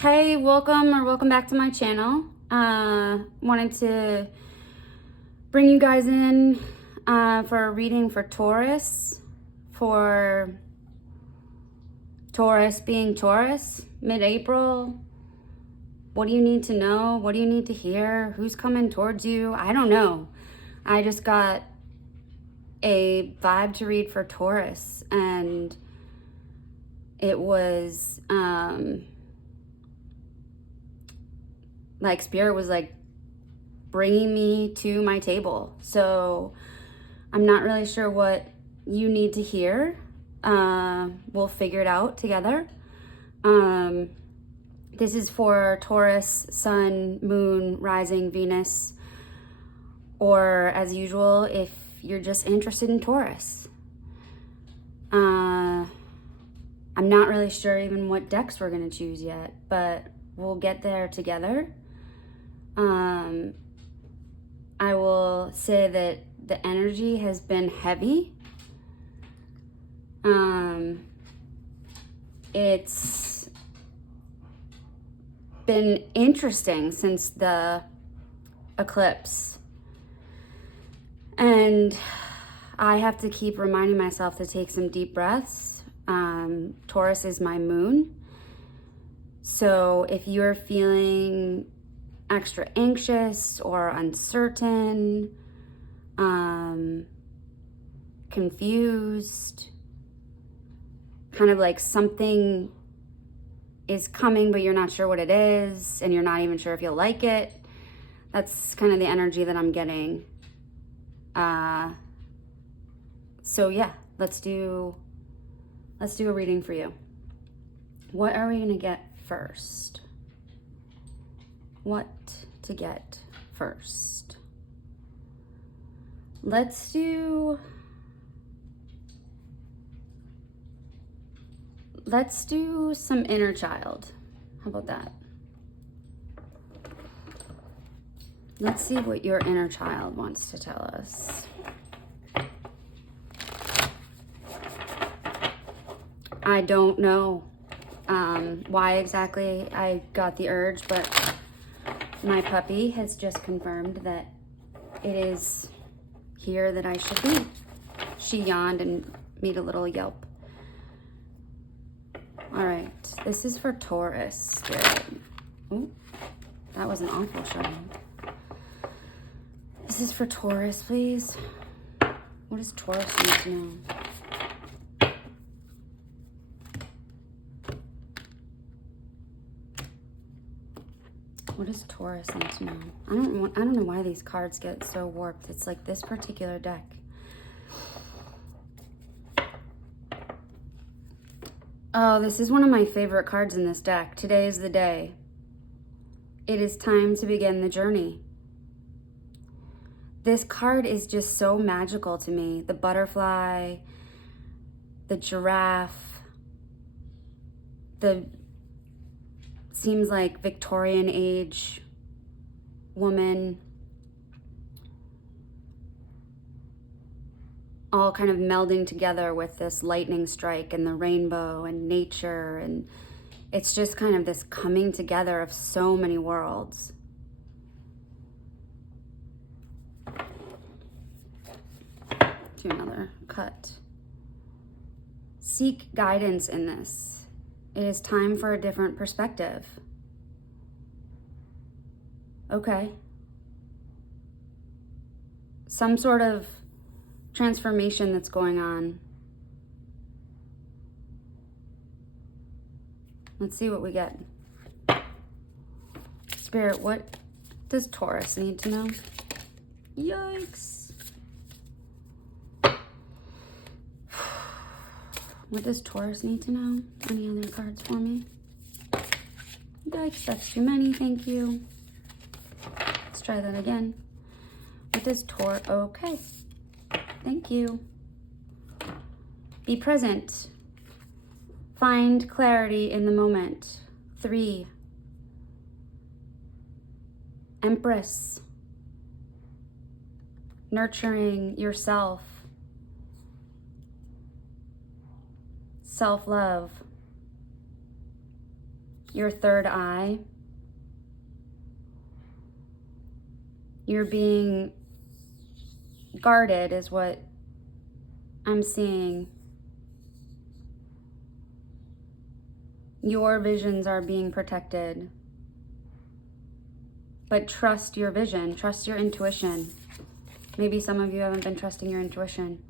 Hey, welcome back to my channel. Wanted to bring you guys in for a reading for Taurus. For Taurus being Taurus, mid-April. What do you need to know? What do you need to hear? Who's coming towards you? I don't know. I just got a vibe to read for Taurus, and it was like Spirit was like bringing me to my table. So I'm not really sure what you need to hear. We'll figure it out together. This is for Taurus, Sun, Moon, Rising, Venus, or as usual, if you're just interested in Taurus. I'm not really sure even what decks we're going to choose yet, but we'll get there together. I will say that the energy has been heavy. It's been interesting since the eclipse. And I have to keep reminding myself to take some deep breaths. Taurus is my moon. So if you're feeling extra anxious or uncertain, confused, kind of like something is coming but you're not sure what it is and you're not even sure if you'll like it, that's kind of the energy that I'm getting. So yeah, let's do a reading for you. What are we gonna get first? What to get first? Let's do some inner child. How about that? Let's see what your inner child wants to tell us. I don't know why exactly I got the urge, but my puppy has just confirmed that it is here that I should be. She yawned and made a little yelp. All right, this is for Taurus, Spirit. Ooh, that was an awful showing. This is for Taurus, please. What does Taurus need to know? What does Taurus need to know? I don't know why these cards get so warped. It's like this particular deck. Oh, this is one of my favorite cards in this deck. Today is the day. It is time to begin the journey. This card is just so magical to me. The butterfly, the giraffe, the seems like Victorian age woman, all kind of melding together with this lightning strike and the rainbow and nature, and it's just kind of this coming together of so many worlds. Do another cut. Seek guidance in this. It is time for a different perspective. Okay. Some sort of transformation that's going on. Let's see what we get. Spirit, what does Taurus need to know? Yikes. What does Taurus need to know? Any other cards for me? Yikes, that's too many, thank you. Let's try that again. What does Taurus, okay. Thank you. Be present. Find clarity in the moment. 3. Empress. Nurturing yourself. Self-love. your third eye. You're being guarded is what I'm seeing. Your visions are being protected. But trust your vision, trust your intuition. Maybe some of you haven't been trusting your intuition.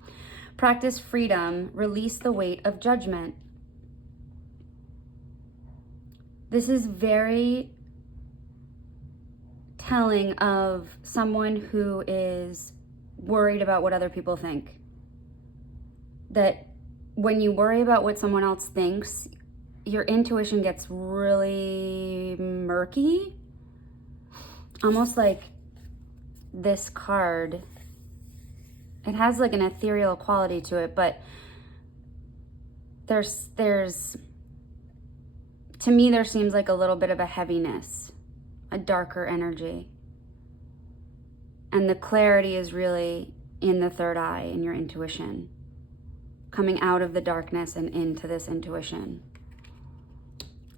Practice freedom, release the weight of judgment. This is very telling of someone who is worried about what other people think. That when you worry about what someone else thinks, your intuition gets really murky. Almost like this card. It has like an ethereal quality to it, but there's to me there seems like a little bit of a heaviness, a darker energy. And the clarity is really in the third eye, in your intuition, coming out of the darkness and into this intuition.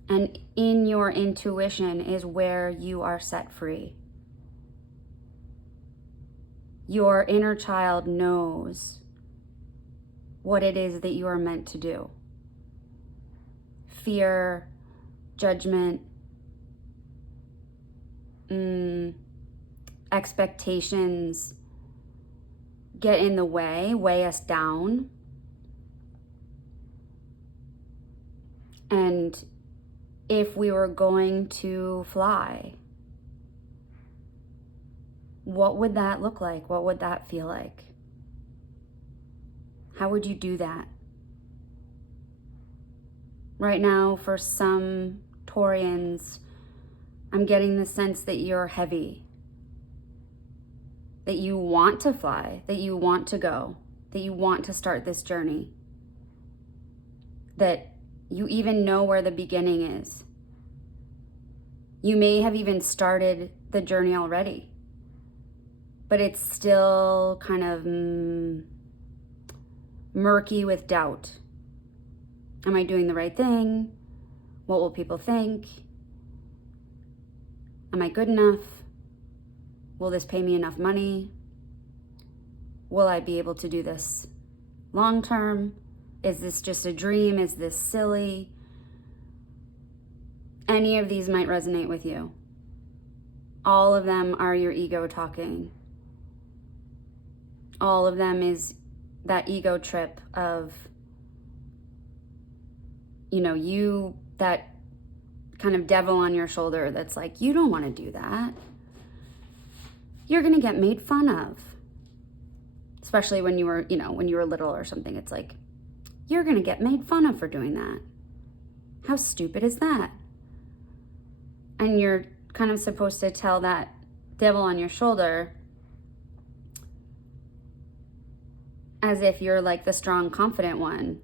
And in your intuition is where you are set free. Your inner child knows what it is that you are meant to do. Fear, judgment, expectations get in the way, weigh us down. And if we were going to fly, what would that look like? What would that feel like? How would you do that? Right now, for some Taurians, I'm getting the sense that you're heavy, that you want to fly, that you want to go, that you want to start this journey, that you even know where the beginning is. You may have even started the journey already, but it's still kind of murky with doubt. Am I doing the right thing? What will people think? Am I good enough? Will this pay me enough money? Will I be able to do this long term? Is this just a dream? Is this silly? Any of these might resonate with you. All of them are your ego talking. All of them is that ego trip of, you, that kind of devil on your shoulder that's like, you don't want to do that. You're going to get made fun of. Especially when you were, when you were little or something. It's like, you're going to get made fun of for doing that. How stupid is that? And you're kind of supposed to tell that devil on your shoulder as if you're like the strong, confident one.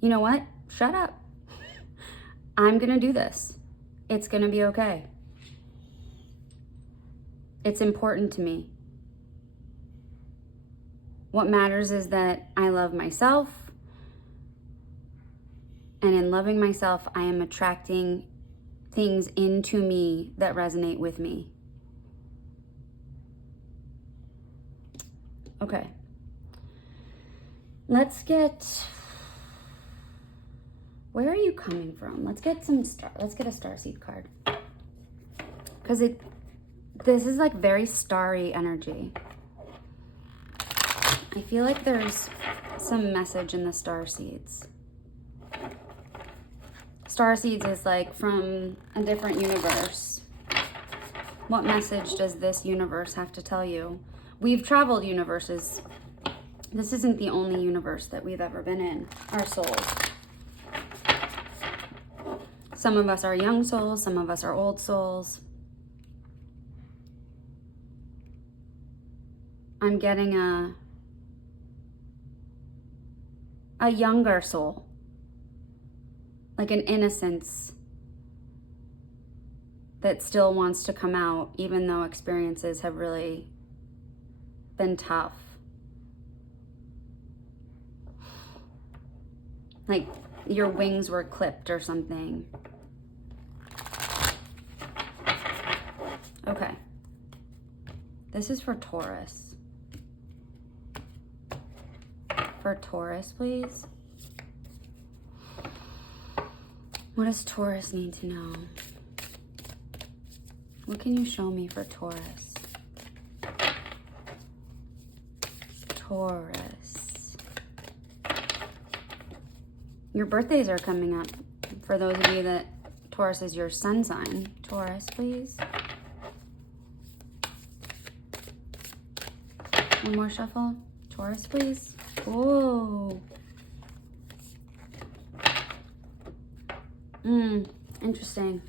You know what? Shut up. I'm going to do this. It's going to be okay. It's important to me. What matters is that I love myself. And in loving myself, I am attracting things into me that resonate with me. Okay. Let's get, where are you coming from? Let's get a starseed card. Because this is like very starry energy. I feel like there's some message in the starseeds. Starseeds is like from a different universe. What message does this universe have to tell you? We've traveled universes. This isn't the only universe that we've ever been in, our souls. Some of us are young souls, some of us are old souls. I'm getting a younger soul. Like an innocence that still wants to come out, even though experiences have really been tough. Like your wings were clipped or something. Okay. This is for Taurus. For Taurus, please. What does Taurus need to know? What can you show me for Taurus? Taurus. Your birthdays are coming up. For those of you that Taurus is your sun sign. Taurus, please. One more shuffle. Taurus, please. Whoa. Interesting.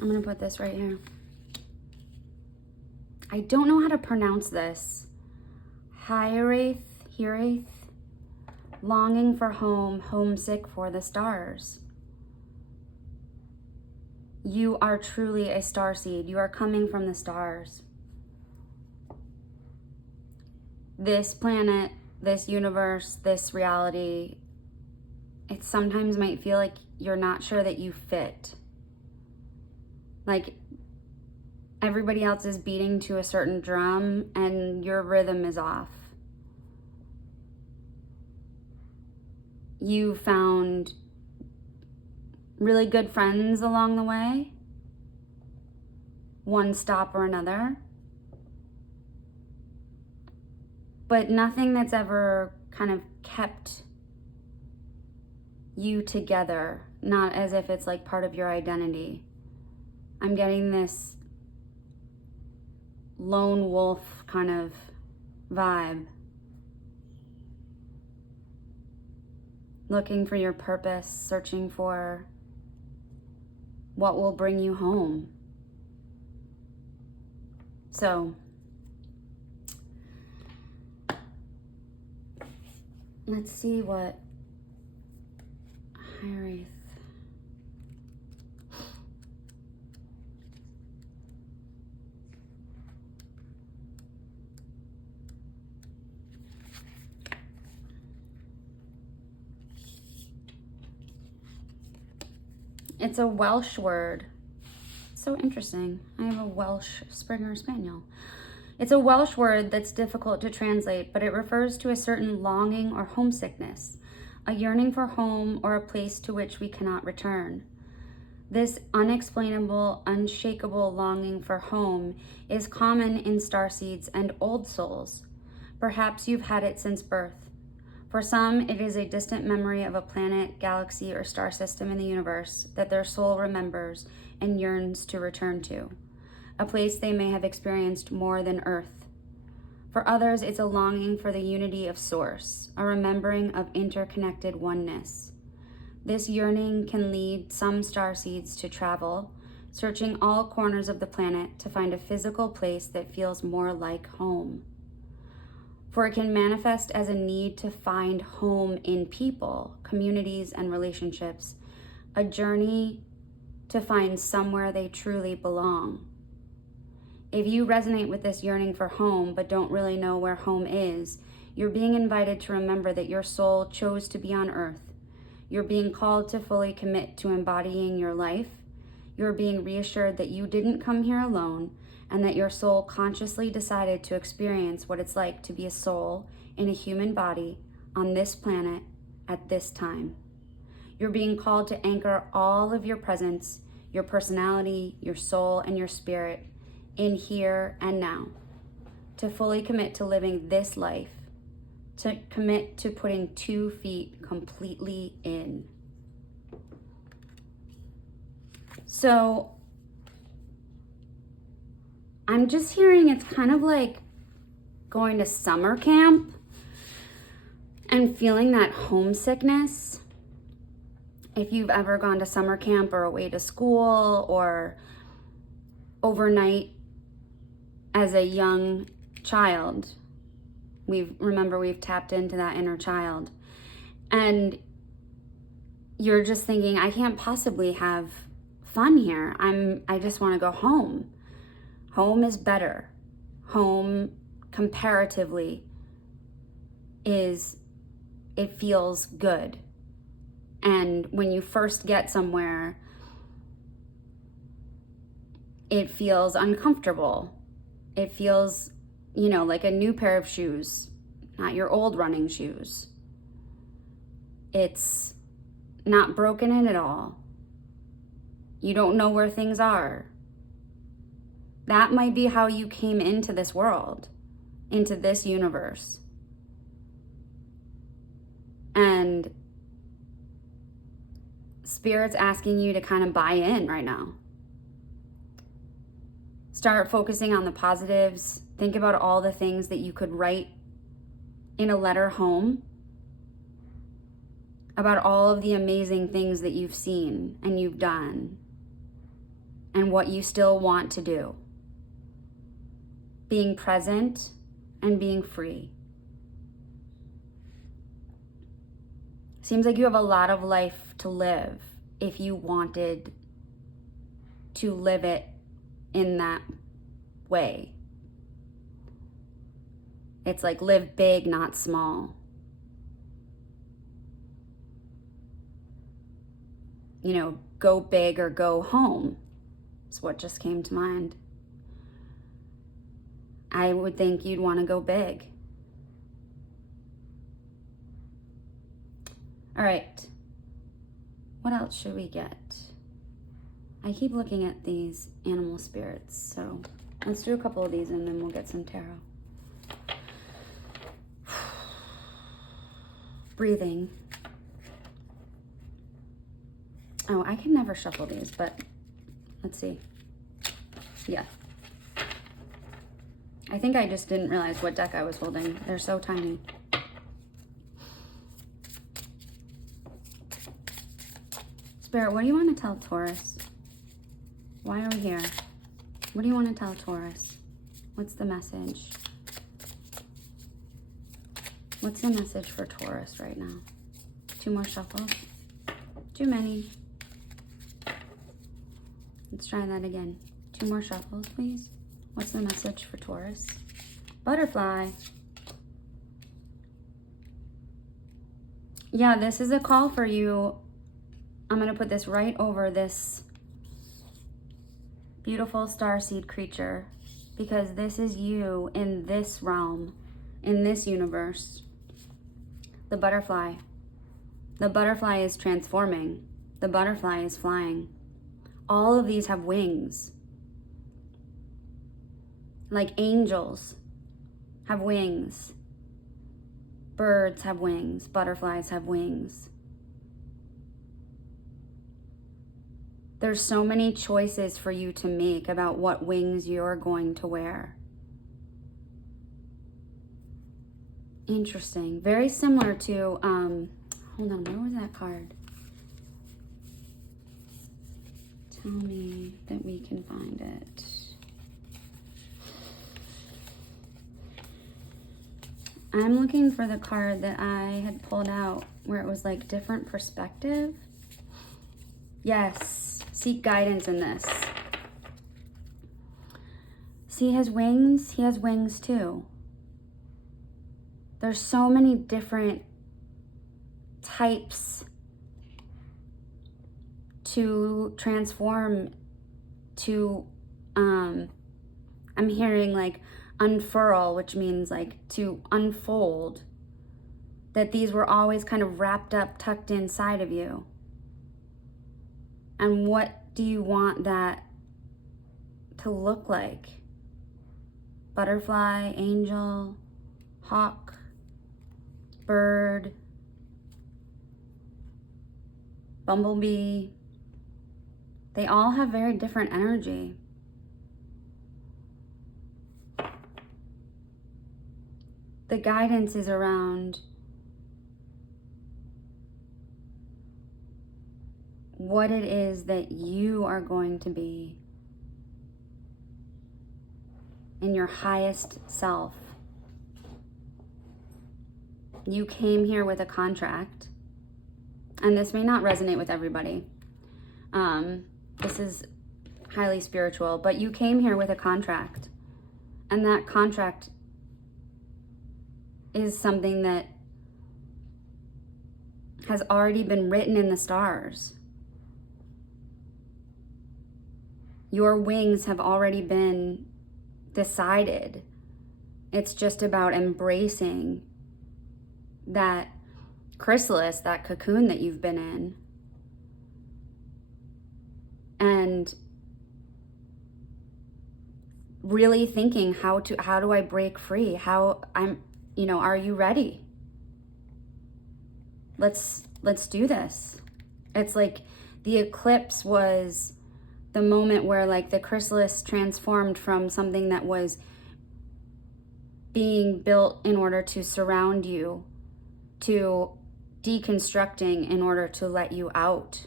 I'm going to put this right here. I don't know how to pronounce this. Hiraeth, longing for home, homesick for the stars. You are truly a starseed. You are coming from the stars. This planet, this universe, this reality, it sometimes might feel like you're not sure that you fit. Like everybody else is beating to a certain drum and your rhythm is off. You found really good friends along the way, one stop or another, but nothing that's ever kind of kept you together, not as if it's like part of your identity. I'm getting this lone wolf kind of vibe. Looking for your purpose, searching for what will bring you home. So, let's see what Aries. It's a Welsh word. So interesting. I have a Welsh Springer Spaniel. It's a Welsh word that's difficult to translate, but it refers to a certain longing or homesickness, a yearning for home or a place to which we cannot return. This unexplainable, unshakable longing for home is common in starseeds and old souls. Perhaps you've had it since birth. For some, it is a distant memory of a planet, galaxy, or star system in the universe that their soul remembers and yearns to return to, a place they may have experienced more than Earth. For others, it's a longing for the unity of Source, a remembering of interconnected oneness. This yearning can lead some starseeds to travel, searching all corners of the planet to find a physical place that feels more like home. For it can manifest as a need to find home in people, communities, and relationships, a journey to find somewhere they truly belong. If you resonate with this yearning for home but don't really know where home is, you're being invited to remember that your soul chose to be on Earth. You're being called to fully commit to embodying your life. You're being reassured that you didn't come here alone, and that your soul consciously decided to experience what it's like to be a soul in a human body on this planet at this time. You're being called to anchor all of your presence, your personality, your soul, and your spirit in here and now, to fully commit to living this life, to commit to putting 2 feet completely in. So, I'm just hearing it's kind of like going to summer camp and feeling that homesickness. If you've ever gone to summer camp or away to school or overnight as a young child, we've tapped into that inner child. And you're just thinking, I can't possibly have fun here. I just want to go home. Home is better. Home, comparatively, it feels good. And when you first get somewhere, it feels uncomfortable. It feels, you know, like a new pair of shoes, not your old running shoes. It's not broken in at all. You don't know where things are. That might be how you came into this world, into this universe. And Spirit's asking you to kind of buy in right now. Start focusing on the positives. Think about all the things that you could write in a letter home about all of the amazing things that you've seen and you've done and what you still want to do. Being present and being free. Seems like you have a lot of life to live if you wanted to live it in that way. It's like live big, not small. You know, go big or go home. That's what just came to mind. I would think you'd want to go big. All right. What else should we get? I keep looking at these animal spirits, so let's do a couple of these and then we'll get some tarot. Breathing. Oh, I can never shuffle these, but let's see. Yeah. I think I just didn't realize what deck I was holding. They're so tiny. Spirit, what do you want to tell Taurus? Why are we here? What do you want to tell Taurus? What's the message? What's the message for Taurus right now? 2 more shuffles? Too many. Let's try that again. 2 more shuffles, please. What's the message for Taurus? Butterfly. Yeah, this is a call for you. I'm going to put this right over this beautiful starseed creature because this is you in this realm, in this universe. The butterfly. The butterfly is transforming. The butterfly is flying. All of these have wings. Like angels have wings. Birds have wings. Butterflies have wings. There's so many choices for you to make about what wings you're going to wear. Interesting. Very similar to, hold on, where was that card? Tell me that we can find it. I'm looking for the card that I had pulled out where it was like different perspective. Yes, seek guidance in this. See his wings? He has wings too. There's so many different types to transform to, I'm hearing like unfurl, which means like to unfold, that these were always kind of wrapped up, tucked inside of you. And what do you want that to look like? Butterfly, angel, hawk, bird, bumblebee. They all have very different energy. The guidance is around what it is that you are going to be in your highest self. You came here with a contract, and this may not resonate with everybody. This is highly spiritual, but you came here with a contract, and that contract is something that has already been written in the stars. Your wings have already been decided. It's just about embracing that chrysalis, that cocoon that you've been in, and really thinking how do I break free? Are you ready? Let's do this. It's like the eclipse was the moment where like the chrysalis transformed from something that was being built in order to surround you to deconstructing in order to let you out.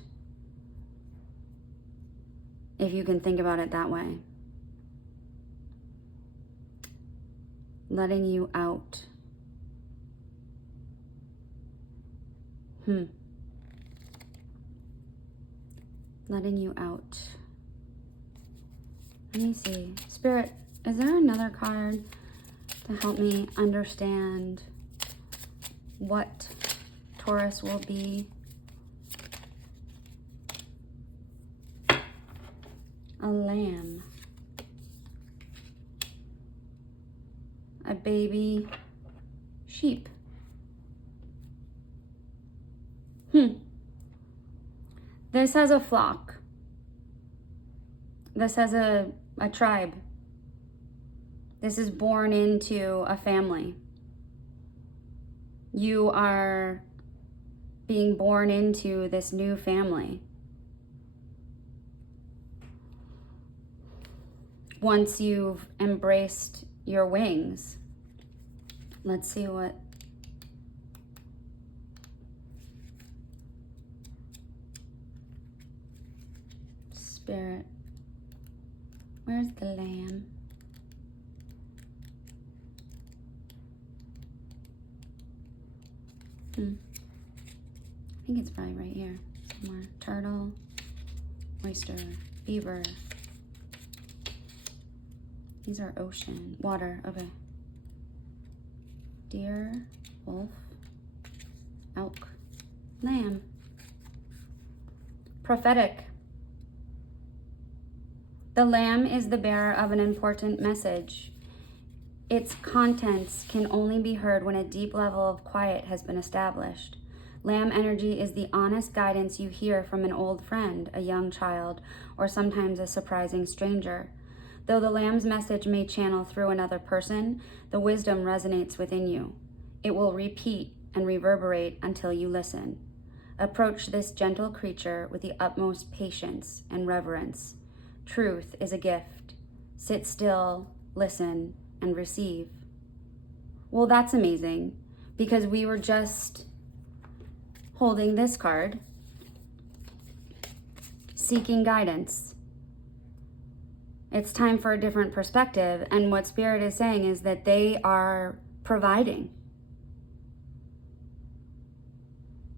If you can think about it that way. Letting you out. Letting you out. Let me see. Spirit, is there another card to help me understand what Taurus will be? A lamb. A baby sheep. This has a flock. This has a tribe. This is born into a family. You are being born into this new family. Once you've embraced your wings. Let's see what Spirit. Where's the lamb? I think it's probably right here somewhere. Turtle, oyster, beaver. These are ocean, water, okay. Deer, wolf, elk, lamb. Prophetic. The lamb is the bearer of an important message. Its contents can only be heard when a deep level of quiet has been established. Lamb energy is the honest guidance you hear from an old friend, a young child, or sometimes a surprising stranger. Though the lamb's message may channel through another person, the wisdom resonates within you. It will repeat and reverberate until you listen. Approach this gentle creature with the utmost patience and reverence. Truth is a gift. Sit still, listen, and receive. Well, that's amazing, because we were just holding this card, seeking guidance. It's time for a different perspective, and what Spirit is saying is that they are providing.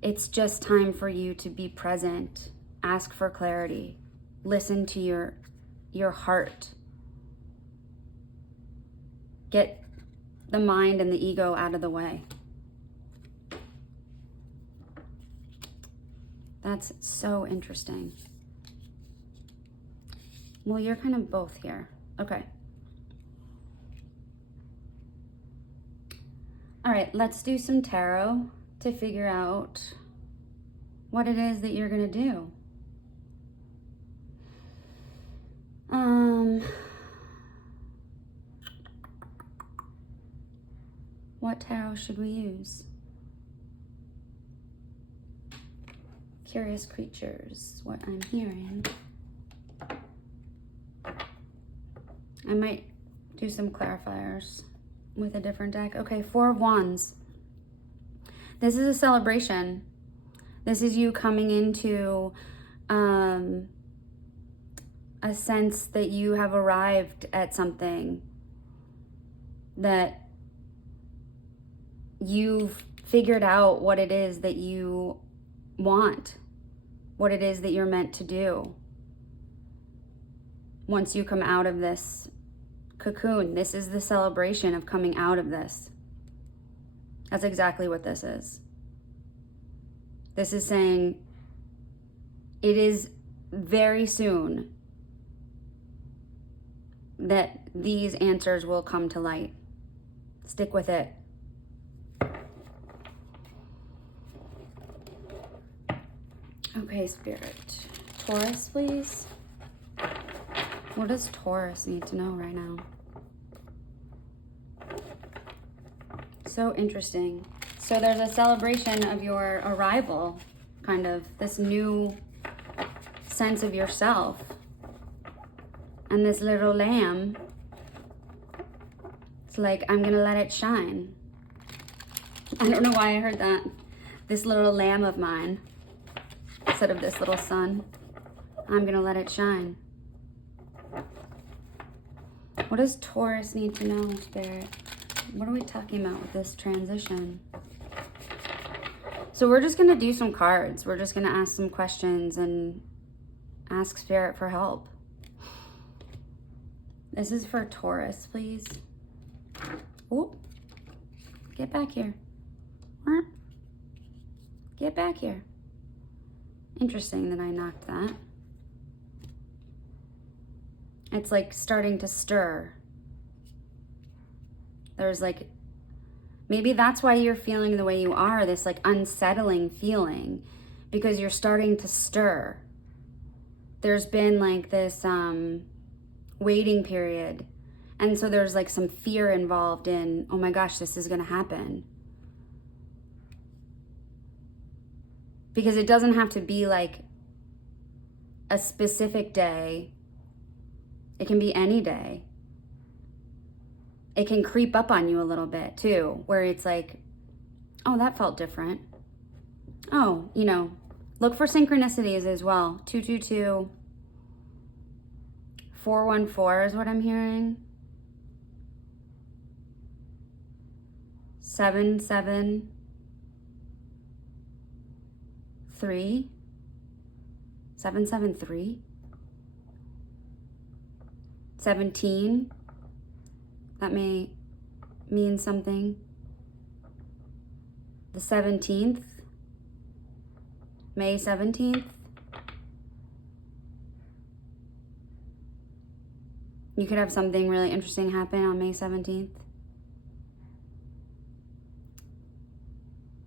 It's just time for you to be present, ask for clarity, listen to your heart. Get the mind and the ego out of the way. That's so interesting. Well, you're kind of both here. Okay. All right, let's do some tarot to figure out what it is that you're going to do. What tarot should we use? Curious creatures, what I'm hearing. I might do some clarifiers with a different deck. Okay, Four of Wands. This is a celebration. This is you coming into a sense that you have arrived at something, that you've figured out what it is that you want, what it is that you're meant to do. Once you come out of this cocoon, this is the celebration of coming out of this. That's exactly what this is. This is saying it is very soon that these answers will come to light. Stick with it. Okay, Spirit. Taurus, please. What does Taurus need to know right now? So interesting. So there's a celebration of your arrival, kind of, this new sense of yourself. And this little lamb, it's like, I'm gonna let it shine. I don't know why I heard that. This little lamb of mine, instead of this little sun, I'm gonna let it shine. What does Taurus need to know, Spirit? What are we talking about with this transition? So we're just gonna do some cards. We're just gonna ask some questions and ask Spirit for help. This is for Taurus, please. Oh, get back here. Get back here. Interesting that I knocked that. It's like starting to stir. There's like, maybe that's why you're feeling the way you are, this like unsettling feeling, because you're starting to stir. There's been like this waiting period. And so there's like some fear involved in, oh my gosh, this is gonna happen. Because it doesn't have to be like a specific day. It can be any day. It can creep up on you a little bit too, where it's like, oh, that felt different. Oh, you know, look for synchronicities as well. 222, 414 is what I'm hearing. 773. 773. 17. That may mean something. The 17th. May 17th. You could have something really interesting happen on May 17th.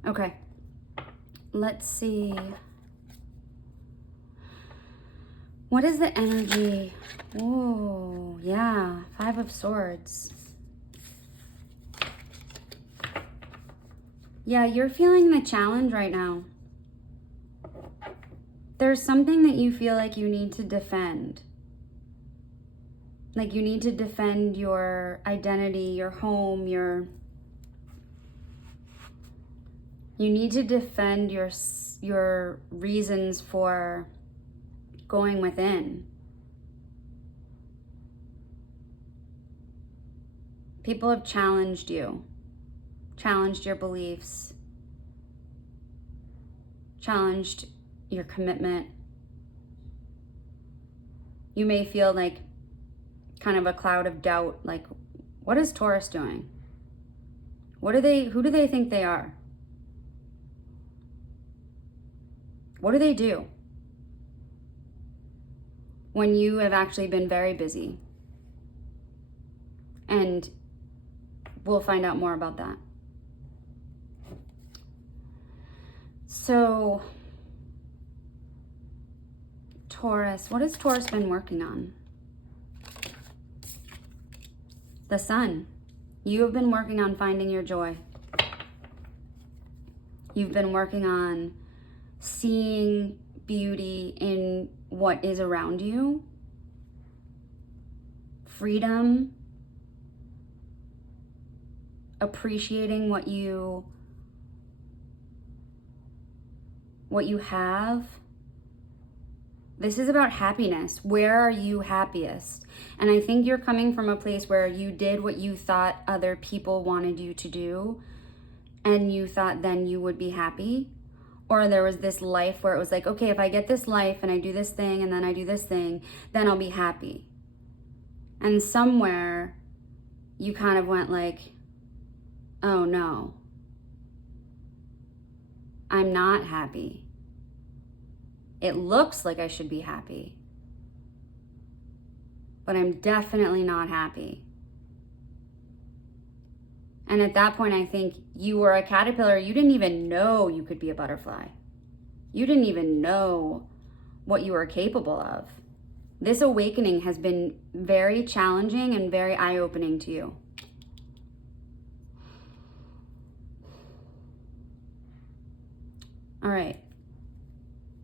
Okay. Let's see. What is the energy? Whoa, yeah. 5 of Swords. Yeah, you're feeling the challenge right now. There's something that you feel like you need to defend. Like you need to defend your identity, your home, you need to defend your reasons for going within. People have challenged you, challenged your beliefs, challenged your commitment. You may feel like kind of a cloud of doubt, like, what is Taurus doing? Who do they think they are? What do they do? When you have actually been very busy. And we'll find out more about that. So, Taurus, what has Taurus been working on? The Sun. You have been working on finding your joy. You've been working on seeing beauty in what is around you. Freedom. Appreciating what you have. This is about happiness. Where are you happiest? And I think you're coming from a place where you did what you thought other people wanted you to do, and you thought then you would be happy. Or there was this life where it was like, okay, if I get this life and I do this thing and then I do this thing, then I'll be happy. And somewhere you kind of went like, oh no, I'm not happy. It looks like I should be happy, but I'm definitely not happy. And at that point, I think you were a caterpillar. You didn't even know you could be a butterfly. You didn't even know what you were capable of. This awakening has been very challenging and very eye-opening to you. All right.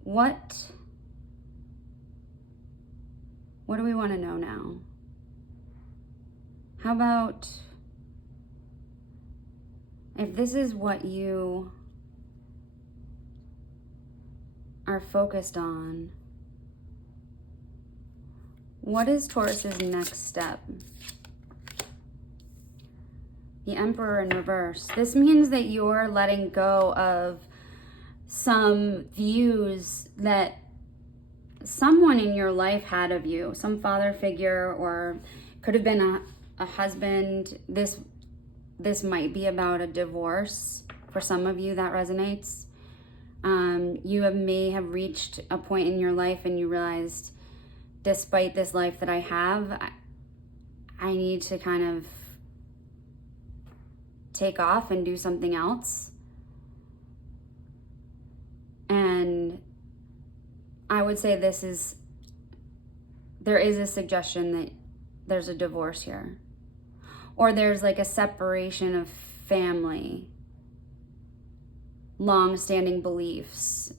What do we want to know now? How about if this is what you are focused on, what is Taurus's next step? The Emperor in reverse. This means that you're letting go of some views that someone in your life had of you, some father figure, or could have been a husband. This might be about a divorce. For some of you, that resonates. You may have reached a point in your life and you realized, despite this life that I have, I need to kind of take off and do something else. And I would say there is a suggestion that there's a divorce here. Or there's like a separation of family, long-standing beliefs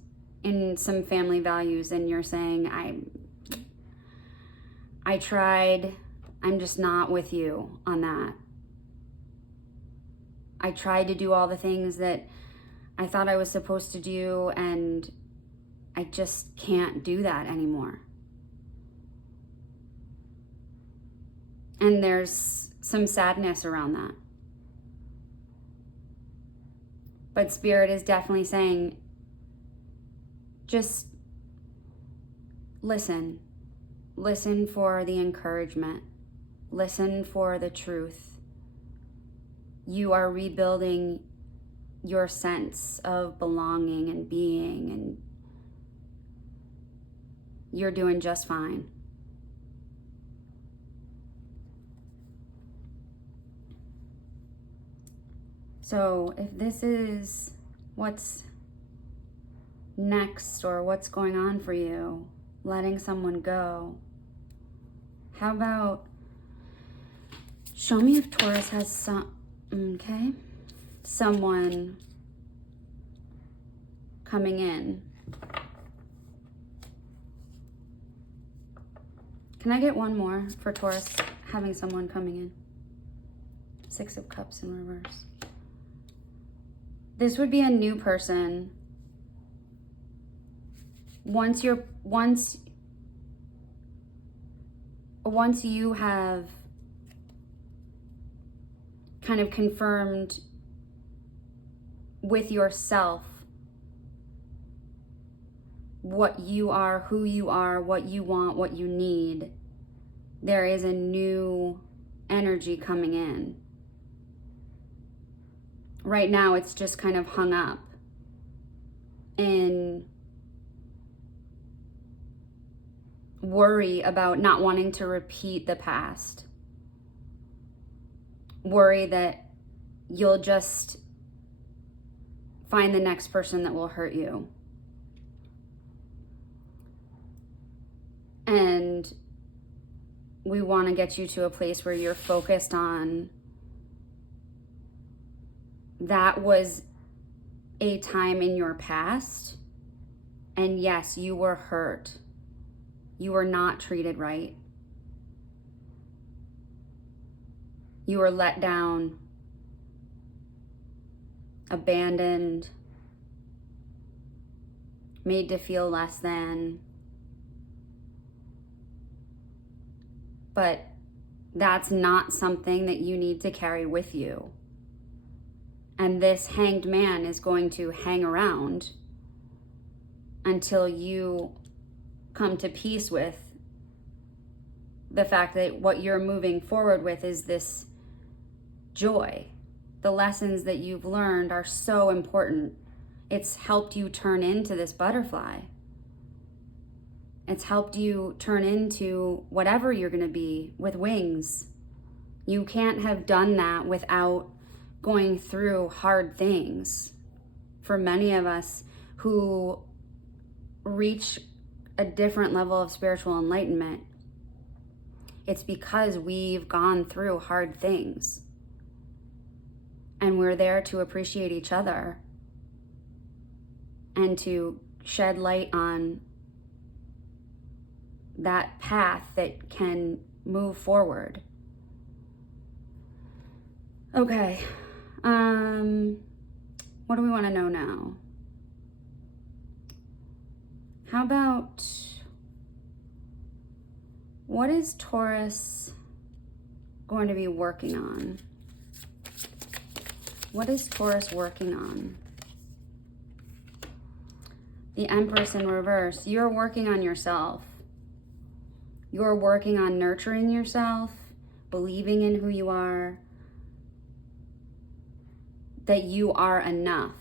in some family values, and you're saying, I tried, I'm just not with you on that. I tried to do all the things that I thought I was supposed to do, and I just can't do that anymore. And there's some sadness around that. But Spirit is definitely saying, just listen. Listen for the encouragement. Listen for the truth. You are rebuilding your sense of belonging and being, and you're doing just fine. So if this is what's next or what's going on for you, letting someone go, how about show me if Taurus has someone coming in. Can I get one more for Taurus having someone coming in? 6 of Cups in reverse. This would be a new person. Once you have kind of confirmed with yourself what you are, who you are, what you want, what you need, there is a new energy coming in. Right now, it's just kind of hung up in worry about not wanting to repeat the past. Worry that you'll just find the next person that will hurt you. And we want to get you to a place where you're focused on that was a time in your past, and yes, you were hurt. You were not treated right. You were let down, abandoned, made to feel less than. But that's not something that you need to carry with you. And this hanged man is going to hang around until you come to peace with the fact that what you're moving forward with is this joy. The lessons that you've learned are so important. It's helped you turn into this butterfly. It's helped you turn into whatever you're going to be with wings. You can't have done that without going through hard things. For many of us who reach a different level of spiritual enlightenment, it's because we've gone through hard things. And we're there to appreciate each other and to shed light on that path that can move forward. Okay. What do we want to know now? How about, what is Taurus going to be working on? What is Taurus working on? The Empress in reverse. You're working on yourself. You're working on nurturing yourself, believing in who you are, that you are enough.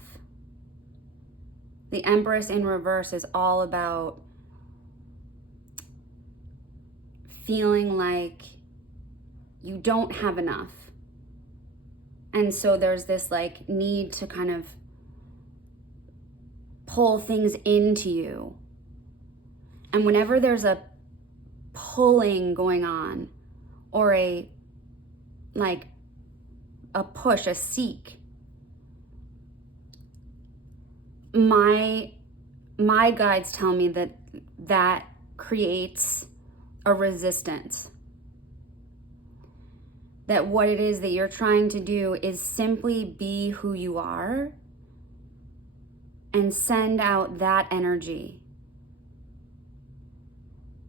The Empress in reverse is all about feeling like you don't have enough. And so there's this like need to kind of pull things into you. And whenever there's a pulling going on, or a push, a seek, my guides tell me that creates a resistance. That what it is that you're trying to do is simply be who you are and send out that energy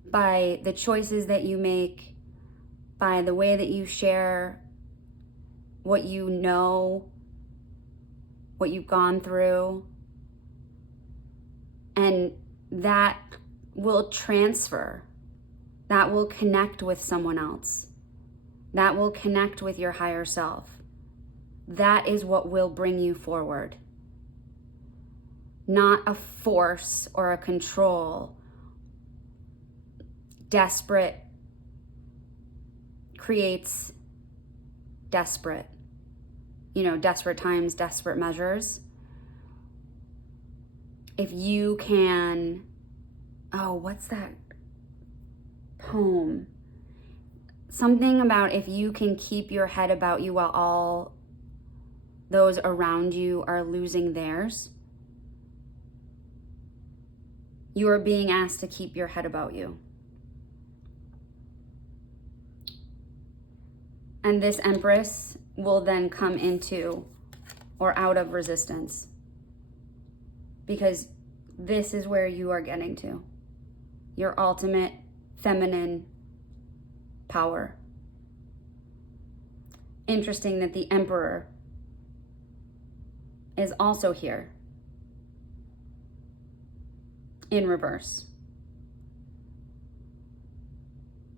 by the choices that you make, by the way that you share what you know, what you've gone through. And that will transfer. That will connect with someone else. That will connect with your higher self. That is what will bring you forward. Not a force or a control. Desperate creates desperate. Desperate times, desperate measures. If you can, what's that poem? Something about if you can keep your head about you while all those around you are losing theirs. You are being asked to keep your head about you. And this Empress will then come into or out of resistance. Because this is where you are getting to. Your ultimate feminine power. Interesting that the Emperor is also here in reverse.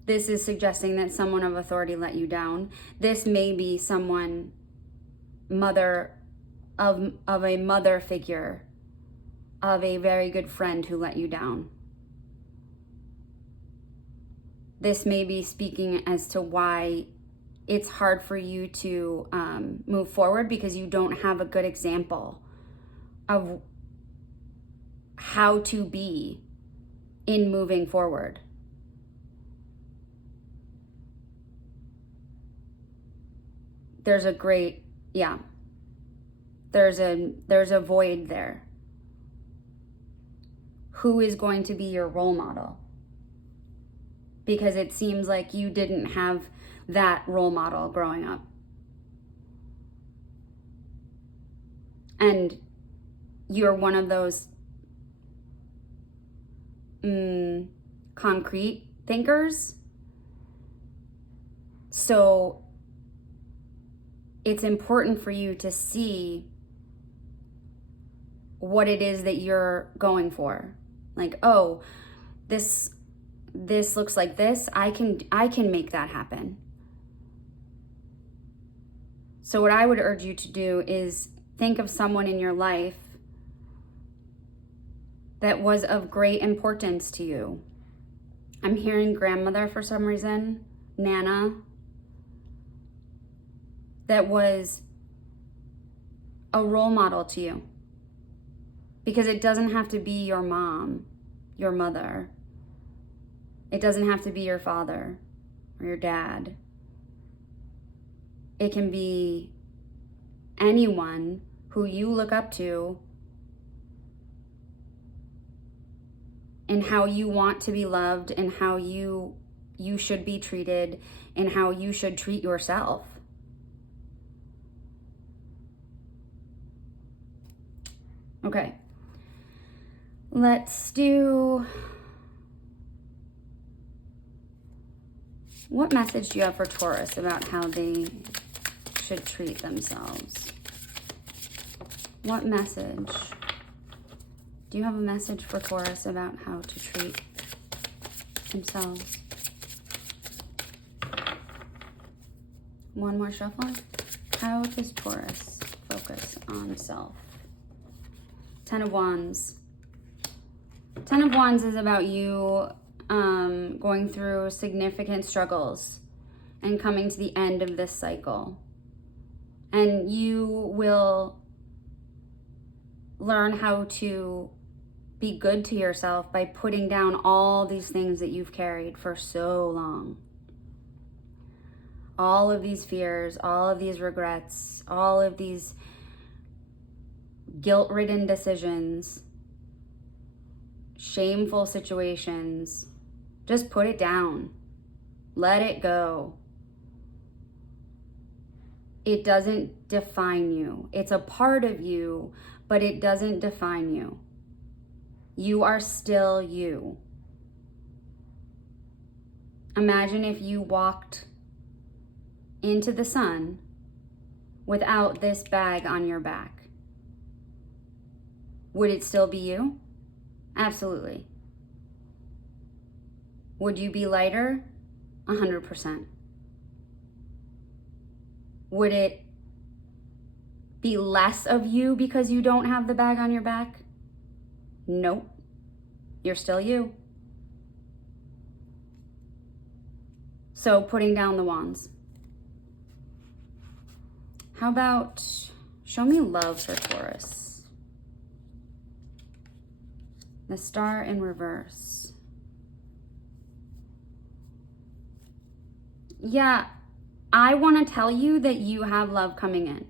This is suggesting that someone of authority let you down. This may be someone, mother of a mother figure, of a very good friend who let you down. This may be speaking as to why it's hard for you to move forward, because you don't have a good example of how to be in moving forward. There's a great, there's a void there. Who is going to be your role model? Because it seems like you didn't have that role model growing up. And you're one of those concrete thinkers. So it's important for you to see what it is that you're going for. Like, oh, this looks like this. I can make that happen. So what I would urge you to do is think of someone in your life that was of great importance to you, I'm hearing grandmother for some reason, Nana, that was a role model to you. Because it doesn't have to be your mom, your mother. It doesn't have to be your father or your dad. It can be anyone who you look up to and how you want to be loved and how you should be treated and how you should treat yourself. Okay. Let's do... What message do you have for Taurus about how they should treat themselves? What message? Do you have a message for Taurus about how to treat themselves? One more shuffle. How does Taurus focus on self? Ten of Wands. Ten of Wands is about you going through significant struggles and coming to the end of this cycle. And you will learn how to be good to yourself by putting down all these things that you've carried for so long. All of these fears, all of these regrets, all of these guilt-ridden decisions, shameful situations. Just put it down. Let it go. It doesn't define you. It's a part of you, but it doesn't define you. You are still you. Imagine if you walked into the sun without this bag on your back. Would it still be you? Absolutely. Would you be lighter? 100%. Would it be less of you because you don't have the bag on your back? Nope. You're still you. So putting down the wands. How about show me love for Taurus? The Star in reverse. Yeah, I want to tell you that you have love coming in,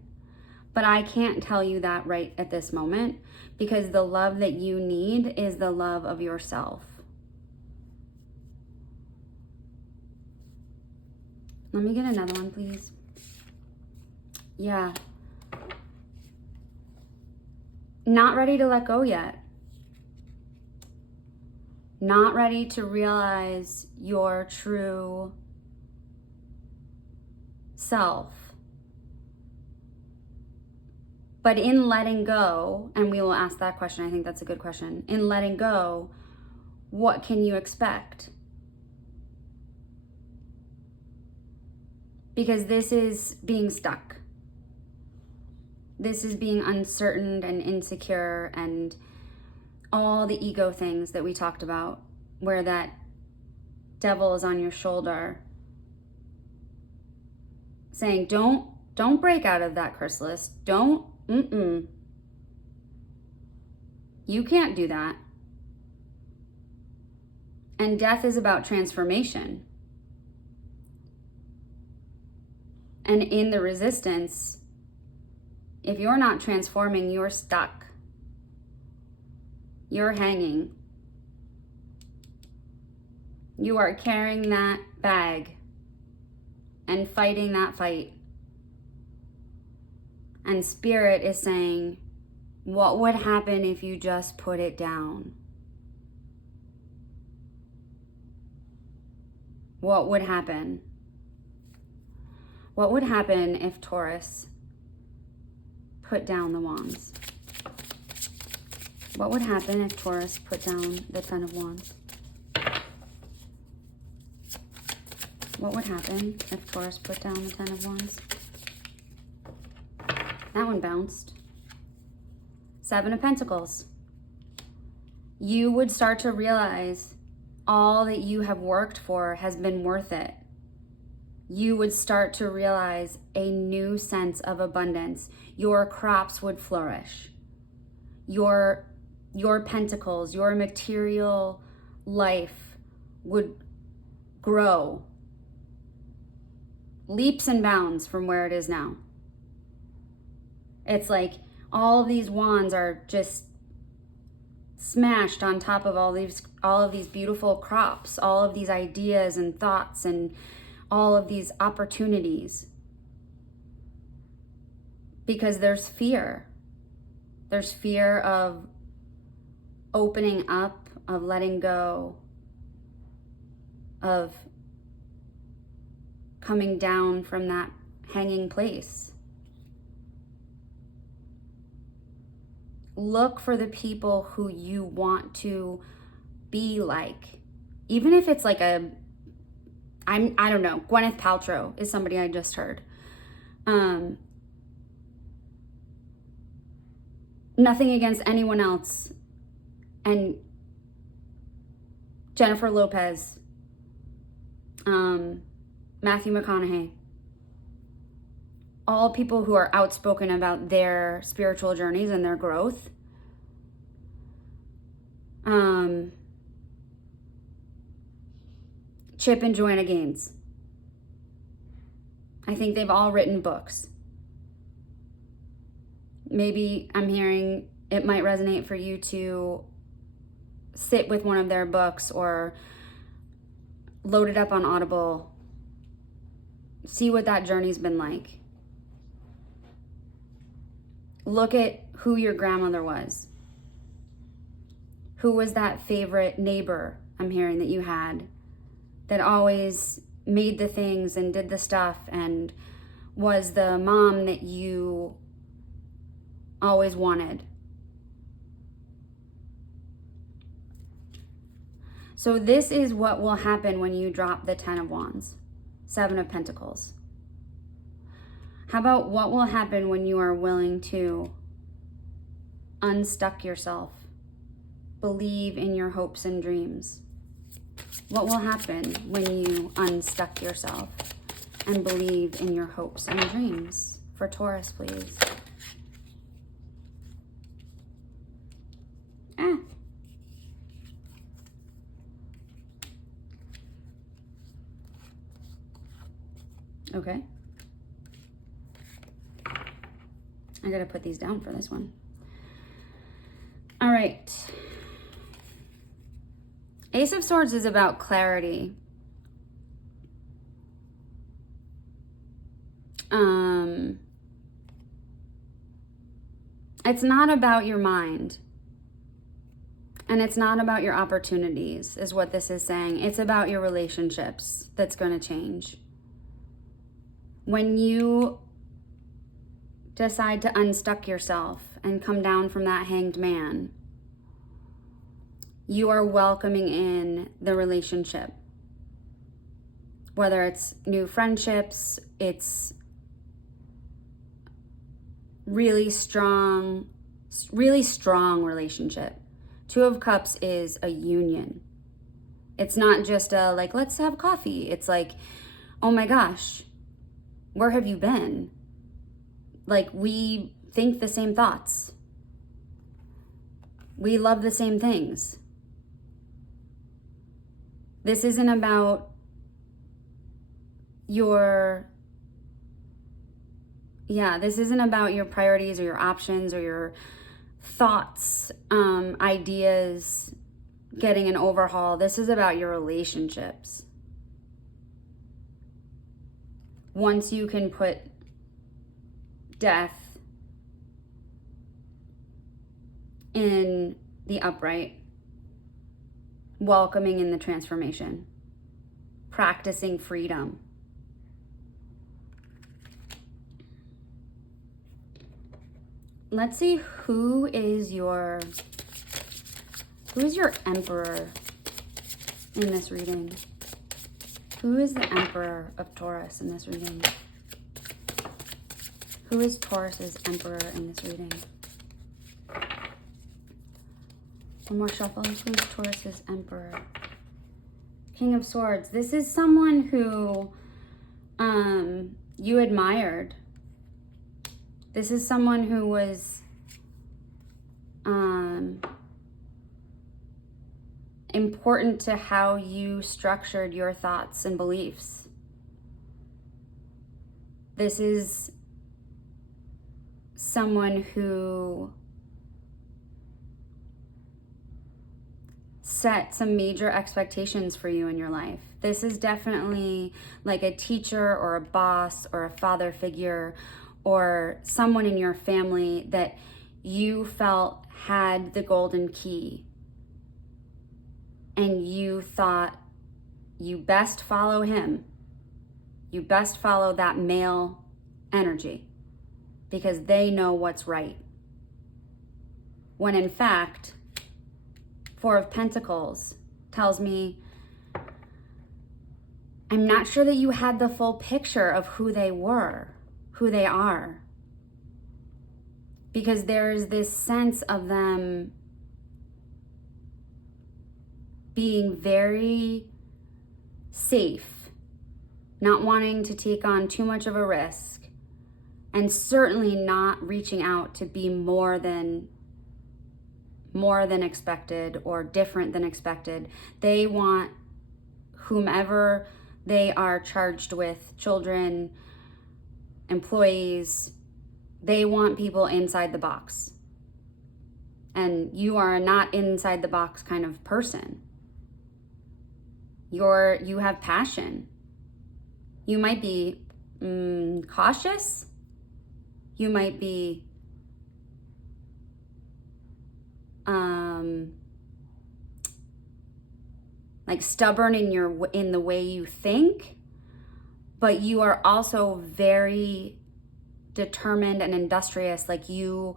but I can't tell you that right at this moment because the love that you need is the love of yourself. Let me get another one, please. Yeah. Not ready to let go yet. Not ready to realize your true self. But in letting go, and we will ask that question, I think that's a good question. In letting go, what can you expect? Because this is being stuck. This is being uncertain and insecure and all the ego things that we talked about, where that devil is on your shoulder saying, don't break out of that chrysalis. You can't do that. And death is about transformation. And in the resistance, if you're not transforming, you're stuck. You're hanging. You are carrying that bag and fighting that fight. And Spirit is saying, what would happen if you just put it down? What would happen? What would happen if Taurus put down the wands? What would happen if Taurus put down the Ten of Wands? What would happen if Taurus put down the Ten of Wands? That one bounced. Seven of Pentacles. You would start to realize all that you have worked for has been worth it. You would start to realize a new sense of abundance. Your crops would flourish. Your pentacles, your material life would grow leaps and bounds from where it is now. It's like all of these wands are just smashed on top of all of these beautiful crops, all of these ideas and thoughts and all of these opportunities. Because there's fear. There's fear of opening up, of letting go, of coming down from that hanging place. Look for the people who you want to be like. Even if it's like I don't know, Gwyneth Paltrow is somebody I just heard. Nothing against anyone else. And Jennifer Lopez, Matthew McConaughey, all people who are outspoken about their spiritual journeys and their growth. Chip and Joanna Gaines. I think they've all written books. Maybe I'm hearing it might resonate for you to sit with one of their books or load it up on Audible. See what that journey's been like. Look at who your grandmother was. Who was that favorite neighbor I'm hearing that you had that always made the things and did the stuff and was the mom that you always wanted. So this is what will happen when you drop the 10 of Wands, 7 of Pentacles. How about what will happen when you are willing to unstuck yourself, believe in your hopes and dreams? What will happen when you unstuck yourself and believe in your hopes and dreams? For Taurus, please. Okay. I gotta put these down for this one. All right. Ace of Swords is about clarity. It's not about your mind. And it's not about your opportunities, is what this is saying. It's about your relationships that's going to change. When you decide to unstuck yourself and come down from that hanged man, you are welcoming in the relationship. Whether it's new friendships, it's really strong relationship. 2 of Cups is a union. It's not just a like, let's have coffee. It's like, oh my gosh, where have you been? Like, we think the same thoughts. We love the same things. This isn't about this isn't about your priorities or your options or your thoughts, ideas, getting an overhaul. This is about your relationships. Once you can put death in the upright, welcoming in the transformation, practicing freedom. Let's see who is your emperor in this reading. Who is the Emperor of Taurus in this reading? Who is Taurus's Emperor in this reading? One more shuffle, please. Taurus's Emperor. King of Swords. This is someone who you admired. This is someone who was important to how you structured your thoughts and beliefs. This is someone who set some major expectations for you in your life. This is definitely like a teacher or a boss or a father figure or someone in your family that you felt had the golden key. And you thought you best follow him. You best follow that male energy because they know what's right. When in fact, Four of Pentacles tells me, I'm not sure that you had the full picture of who they were, who they are. Because there's this sense of them being very safe, not wanting to take on too much of a risk, and certainly not reaching out to be more than expected or different than expected. They want whomever they are charged with, children, employees, they want people inside the box. And you are a not inside the box kind of person. You have passion. You might be cautious. You might be like stubborn in the way you think, but you are also very determined and industrious. Like you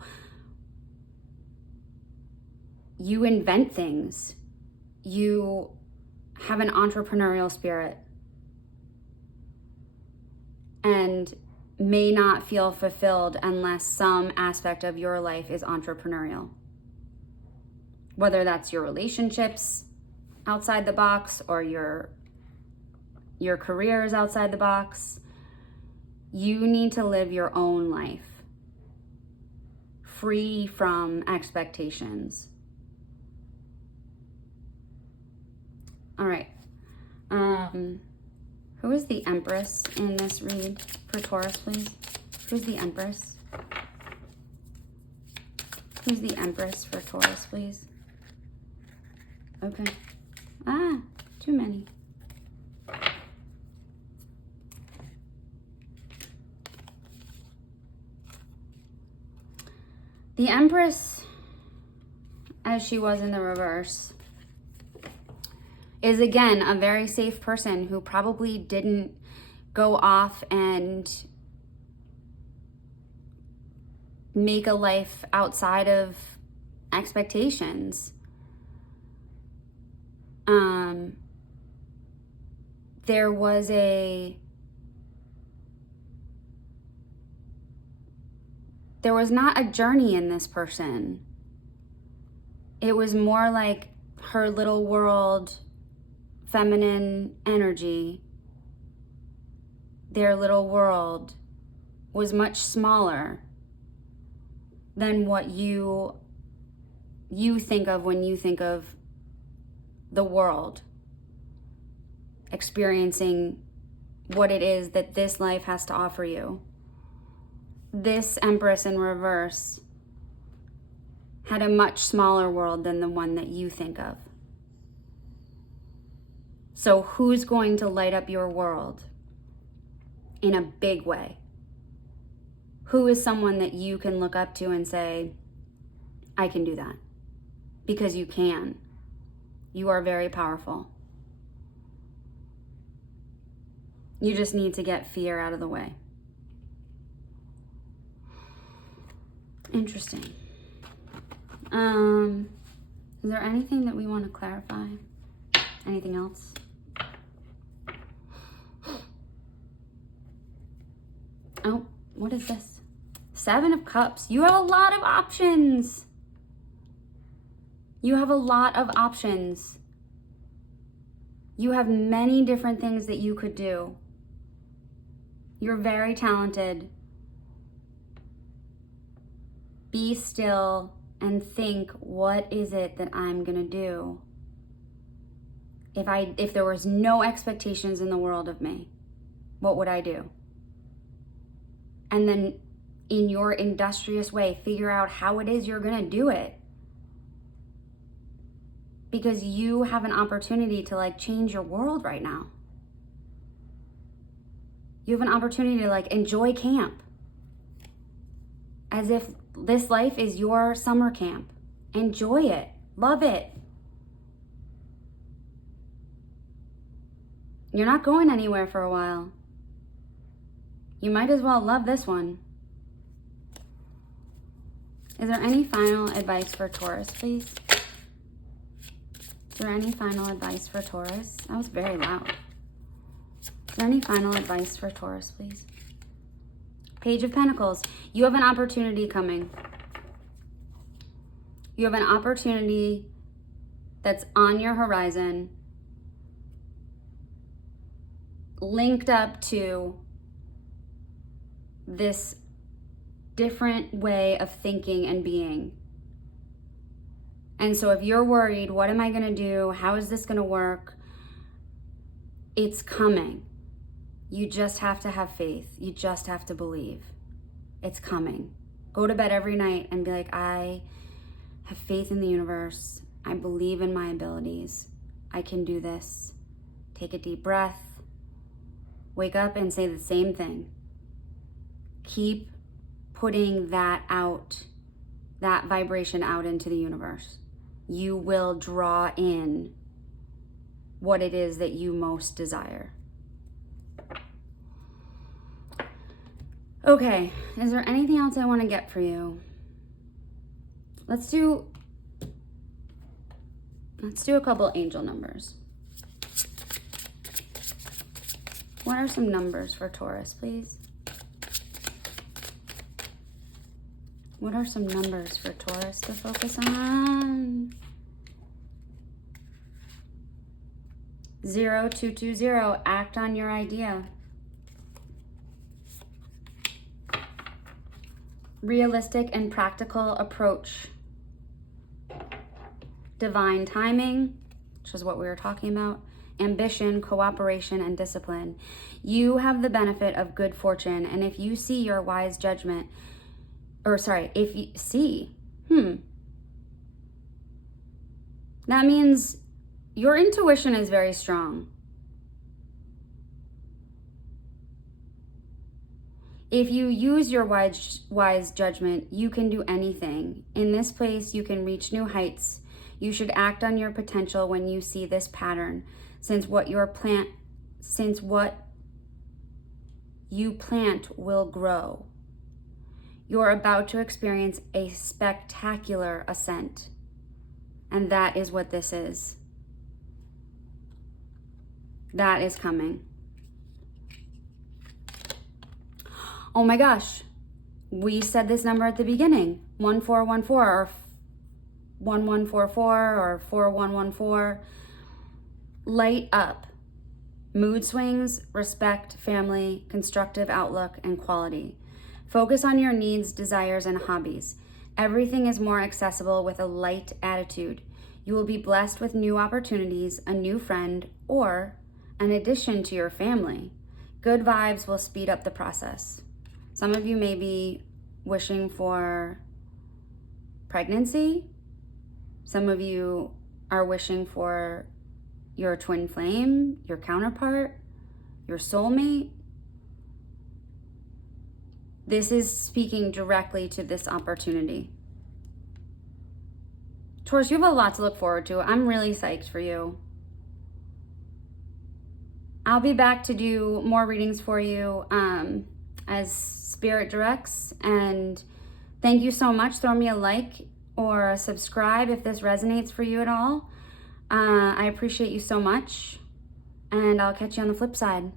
invent things. You have an entrepreneurial spirit and may not feel fulfilled unless some aspect of your life is entrepreneurial. Whether that's your relationships outside the box or your career is outside the box, you need to live your own life, free from expectations. All right. Who is the Empress in this read for Taurus, please? Who's the Empress? Who's the Empress for Taurus, please? Okay. Too many. The Empress, as she was in the reverse, is again a very safe person who probably didn't go off and make a life outside of expectations. There was not a journey in this person. It was more like her little world, feminine energy. Their little world was much smaller than what you think of when you think of the world, experiencing what it is that this life has to offer you. This Empress in reverse had a much smaller world than the one that you think of. So who's going to light up your world in a big way? Who is someone that you can look up to and say, I can do that? Because you can. You are very powerful. You just need to get fear out of the way. Interesting. Is there anything that we want to clarify? Anything else? Oh, what is this? Seven of Cups. You have a lot of options. You have a lot of options. You have many different things that you could do. You're very talented. Be still and think, what is it that I'm gonna do? If there was no expectations in the world of me, what would I do? And then in your industrious way, figure out how it is you're gonna do it. Because you have an opportunity to like change your world right now. You have an opportunity to like enjoy camp. As if this life is your summer camp. Enjoy it. Love it. You're not going anywhere for a while. You might as well love this one. Is there any final advice for Taurus, please? Is there any final advice for Taurus? That was very loud. Is there any final advice for Taurus, please? Page of Pentacles. You have an opportunity coming. You have an opportunity that's on your horizon, linked up to this different way of thinking and being. And so if you're worried, what am I going to do? How is this going to work? It's coming. You just have to have faith. You just have to believe. It's coming. Go to bed every night and be like, I have faith in the universe. I believe in my abilities. I can do this. Take a deep breath. Wake up and say the same thing. Keep putting that out, that vibration out into the universe. You will draw in what it is that you most desire. Okay, is there anything else I want to get for you? Let's do a couple angel numbers. What are some numbers for Taurus, please? What are some numbers for Taurus to focus on? 0220, act on your idea. Realistic and practical approach. Divine timing, which is what we were talking about. Ambition, cooperation, and discipline. You have the benefit of good fortune, and if you see your wise judgment, if you see, that means your intuition is very strong. If you use your wise judgment, you can do anything. In this place, you can reach new heights. You should act on your potential when you see this pattern, since what you plant will grow. You're about to experience a spectacular ascent, and that is what this is. That is coming. Oh my gosh, we said this number at the beginning, 1414 or 1144 or 4114. Light up. Mood swings, respect, family, constructive outlook, and quality. Focus on your needs, desires, and hobbies. Everything is more accessible with a light attitude. You will be blessed with new opportunities, a new friend, or an addition to your family. Good vibes will speed up the process. Some of you may be wishing for pregnancy. Some of you are wishing for your twin flame, your counterpart, your soulmate. This is speaking directly to this opportunity. Taurus, you have a lot to look forward to. I'm really psyched for you. I'll be back to do more readings for you as Spirit directs. And thank you so much. Throw me a like or a subscribe if this resonates for you at all. I appreciate you so much. And I'll catch you on the flip side.